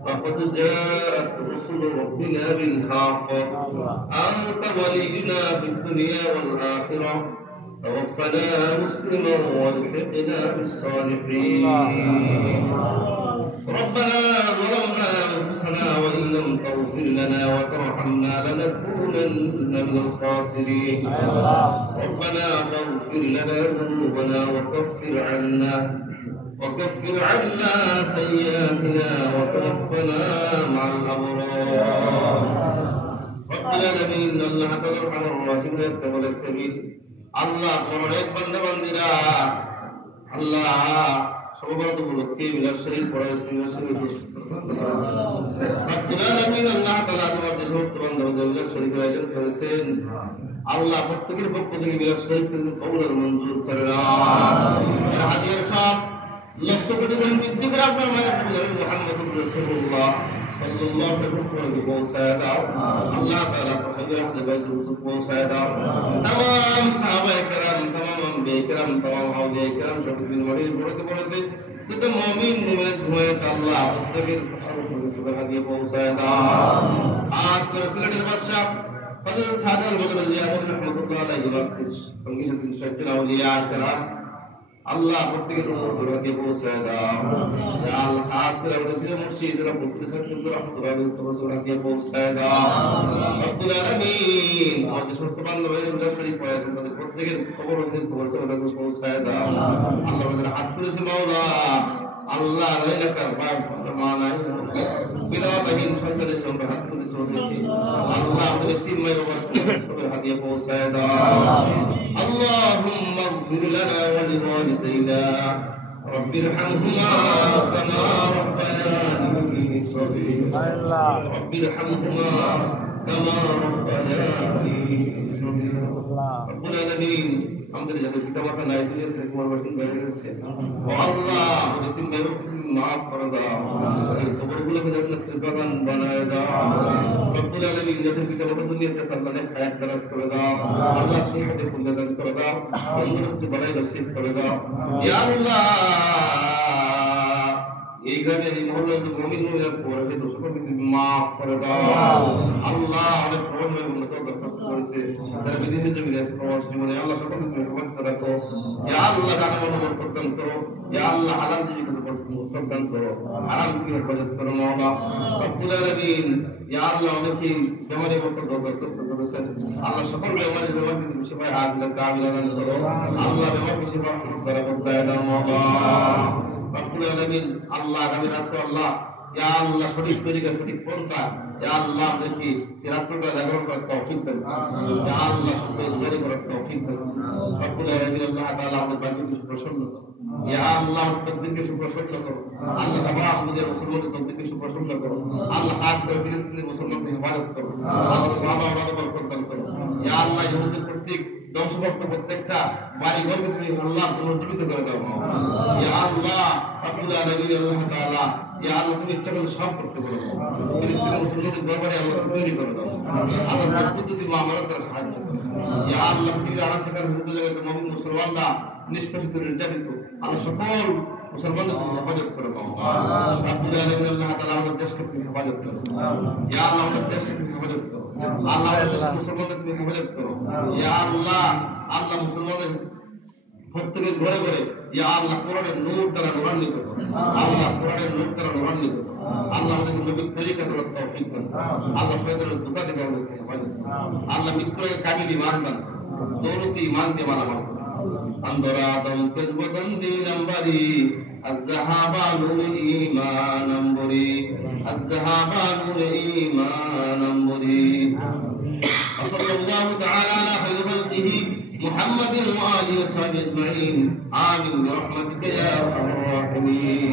لقد جاءت رسل ربنا بالحق أنت ولينا في الدنيا والآخرة توفنا مسلما والحقنا بالصالحين ربنا ظلمنا أنفسنا وإن لم تغفر لنا وترحمنا لنكونن من الخاسرين ربنا فاغفر لنا ذنوبنا وكفر عنا سيئاتنا وتوفنا مع الأبرار رب العالمين الله أرحم الراحمين الكريم الله তোমার বান্দা বান্দীরা আল্লাহ সর্বপ্রথম তো বলতে বিলাস শরীফ পড়াইছি রব্বুল আলামিন আল্লাহ তাআলা তোমার যে সমস্ত বান্দাদের বিলাস শরীফ আয়োজন করেছেন আল্লাহ প্রত্যেকের পক্ষ থেকে বিলাস শরীফ কবুল আর মঞ্জুর করে আমিন হাজির সব লক্ষ কোটি জন বৃদ্ধি করে আপনার মায়ের নবী মুহাম্মদুর রাসূলুল্লাহ সাল্লাল্লাহু আলাইহি ওয়াসাল্লাম পৌঁছায় দাও আল্লাহ তাআলা আপনাদের হাতে বাইতুল রাসূল পৌঁছায় দাও तमाम সাহাবায়ে কেরাম तमाम আম্বিয়া কেরাম तमाम আউলিয়া কেরাম সকলের মরিদ পড়তে যত মুমিন মুমিনাত ঘুমায়েছে আল্লাহ প্রত্যেকের সুবহান হাদিয়ে পৌঁছায় দাও আজ করে সিলেটের বাদশা হযরত সাদাত বদর জিয়াউর রাহমাতুল্লাহ আলাইহি ওয়া সঙ্গী সাথী সকল আউলিয়া কেরাম আল্লাহ প্রত্যেকের উপর দিয়ে পৌঁছায় দাও ইয়া আল্লাহ খাস করে আমাদের মসজিদের প্রত্যেক সদস্য রহমতুল্লাহ তোমার দিয়ে পৌঁছায় দাও রব্বুল আলামিন আমাদের সমস্ত বান্ধবদের শরীফ পড়াছেন তাদের প্রত্যেকের খবর পৌঁছায় দাও আল্লাহ আমাদের হাত তুলেছে মাওলা আল্লাহ রাইলাকার বাপ মানাই বিদাওয়াতহীন সন্তানের জন্য হাত তুলেছে আল্লাহ আমাদের তিন মায়ের উপর সবার হাত দিয়ে পৌঁছায় দাও আল্লাহুম্মা ইগফির লানা ওয়া লিওয়ালিদাইনা رب ارحمهما كما ربياني صغيرا رب ارحمهما كما ربياني صغيرا رب العالمين আমাদের যাদের পিতামাতা নাই দিয়েছে তোমার বাসিন বাইরে গেছে ও আল্লাহ আমাদের তিন ভাই মাফ করে দাও কবরগুলোকে জান্নাতের বাগান বানায় দাও রব্বুল আলামিন যাদের পিতামাতা দুনিয়াতে সাল্লাল্লাহু হায়াত দারাজ করে দাও আল্লাহ সিহাতে কুল্লা দান করে দাও তন্দুরুস্তি বানাই নসিব করে দাও ইয়া আল্লাহ এই গ্রামে এই মহল্লার যে মুমিন মুমিনাত পড়ে দোষগুলোকে মাফ করে দাও আল্লাহ অনেক প্রবলেম করেছে তারা বিধির জমিনে আছে প্রবাস জীবনে আল্লাহ সকলকে তুমি হেফাজত রাখো ইয়া আল্লাহ দান অনুভব প্রদান করো ইয়া আল্লাহ হালাল জীবিকাকে প্রদান করো হারাম থেকে হেফাজত করো মাওলা রব্বুল আলামিন ইয়া আল্লাহ অনেকেই বেমারি অবস্থা দরখাস্ত করেছেন আল্লাহ সকল বেমারি তুমি শিফায়ে আজিলা কামিলা দান করো আল্লাহ বেমারি শিফা দ্বারা বদলায় দাও মাওলা রব্বুল আলামিন আল্লাহ আগামী রাত্রে আল্লাহ ইয়া আল্লাহ সঠিক তরিকা সঠিক পন্থা ইয়া আল্লাহ দেখি রাত্রটা জাগরণ করার তৌফিক দাও ইয়া আল্লাহ সকল জারি করার তৌফিক দাও রব্বুল আলামিন আল্লাহ তাআলা আমাদের বান্দাকে প্রসন্ন করো ইয়া আল্লাহ তকদীরকে সুপ্রসন্ন করো আল্লাহ তাবারাক দুনিয়ার মুসলমানদের তকদীরকে সুপ্রসন্ন করো আল্লাহ খাস করে ফিলিস্তিনের মুসলমানদের হেফাজত করো আল্লাহ বাবা বরকত দান করো ইয়া আল্লাহ ইহুদিদের প্রত্যেক ধ্বংসপ্রাপ্ত প্রত্যেকটা বাড়ি ঘরকে তুমি আল্লাহ পুনর্জীবিত করে দাও ইয়া আল্লাহ রব্বুল আলামিন আল্লাহ তাআলা ইয়া আল্লাহ তুমি ইচ্ছা করলে সব করতে পারো ফিলিস্তিনের মুসলমানদের দরবারে আল্লাহ তৈরি করে দাও আল্লাহ পদ্ধতি মুআমালাত দ্বারা সাহায্য করো ইয়া আল্লাহ পৃথিবীর আনাচে-কানাচে সমস্ত জায়গাতে মুমিন মুসলমানরা নিষ্পেষিত নির্যাতিত আল্লাহ সকল মুসলমানদের হেফাজত করে দাও রব্বুল আলামিন আল্লাহ তাআলা আমাদের দেশকে তুমি হেফাজত করো ইয়া আল্লাহ আমাদের দেশকে তুমি হেফাজত করো আল্লাহ আমাদের দেশের মুসলমানদের তুমি হেফাজত করো ইয়া আল্লাহ আল্লাহ মুসলমানদের প্রত্যেকের ঘরে ঘরে ইয়া আল্লাহ কোরআনের নূর দ্বারা নূরান্বিত করো আল্লাহ কোরআনের নূর দ্বারা নূরান্বিত করো আল্লাহ আমাদেরকে নবীর তরিকা চলার তৌফিক দান আল্লাহ শয়তানের ধোঁকা থেকে আমাদেরকে হেফাজত করো আল্লাহ বিক্রয়ের কাবিল ঈমান দান দৌলতি ঈমান দিয়ে মালামাল করো আন্দরাদম কেজবদন দিনাম্বারি আযহাবানুল ঈমানাম্বরি আযহাবানুল ঈমানাম্বরি সাল্লাল্লাহু তাআলা আলা খায়রি খালকিহি মুহাম্মাদিন ওয়া আলিহি ওয়া সাহবিহি আজমাইন আমিন বিরহমাতিকা ইয়া আরহামার রাহিমিন।